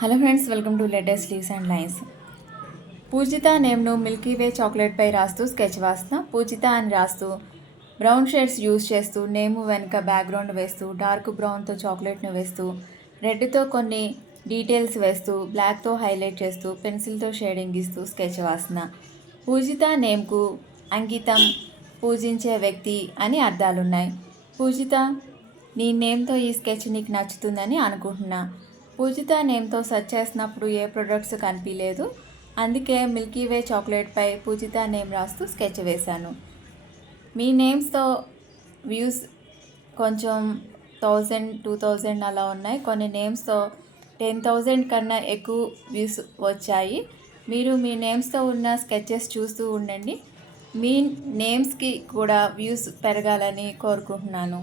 Hello friends, welcome to latest leaves and lines. Pujitha నేమ్ను Milky Way చాక్లెట్పై రాస్తూ sketch వేస్తున్నా. పూజిత అని రాస్తూ బ్రౌన్ షేడ్స్ యూజ్ చేస్తూ నేమ్ వెనుక బ్యాక్గ్రౌండ్ వేస్తూ డార్క్ బ్రౌన్తో చాక్లెట్ను వేస్తూ రెడ్తో కొన్ని డీటెయిల్స్ వేస్తూ బ్లాక్తో హైలైట్ చేస్తూ పెన్సిల్తో షేడింగ్ ఇస్తూ స్కెచ్ వేస్తున్నా. పూజిత నేమ్కు అంకితం, పూజించే వ్యక్తి అని అర్థాలున్నాయి. పూజిత, నీ నేమ్తో ఈ స్కెచ్ నీకు నచ్చుతుందని అనుకుంటున్నా. పూజిత నేమ్తో సెర్చ్ చేసినప్పుడు ఏ ప్రొడక్ట్స్ కనిపించలేదు, అందుకే మిల్కీ వే చాక్లెట్పై పూజిత నేమ్ రాస్తూ స్కెచ్ వేశాను. మీ నేమ్స్తో వ్యూస్ కొంచెం 1000-2000 అలా ఉన్నాయి. కొన్ని నేమ్స్తో 10,000 కన్నా ఎక్కువ వ్యూస్ వచ్చాయి. మీరు మీ నేమ్స్తో ఉన్న స్కెచెస్ చూస్తూ ఉండండి. మీ నేమ్స్కి కూడా వ్యూస్ పెరగాలని కోరుకుంటున్నాను.